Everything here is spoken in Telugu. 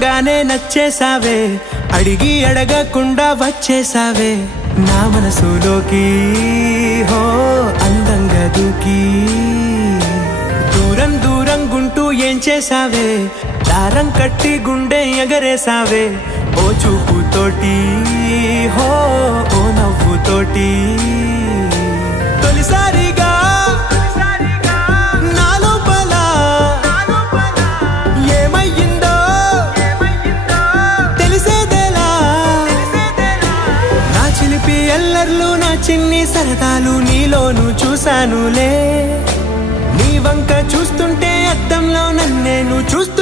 చూడంగానే నచ్చేసావే అడిగి అడగకుండా వచ్చేసావే నా మనసులోకి హో అందంగా దూకి దూరం దూరం గుంటూ ఏం చేసావే దారం కట్టి గుండె ఎగరేసావే ఓ చూపుతోటి హో ఓ నవ్వుతోటి తొలిసారిగా నా లోపల ఏమయ్యిందో తెలిసేదేలా నా చిలిపి ఎల్లర్లు నా చిన్ని సరదాలు నీలోను చూశానులే నీ వంక చూస్తుంటే అద్దంలో నన్నేను చూస్తూ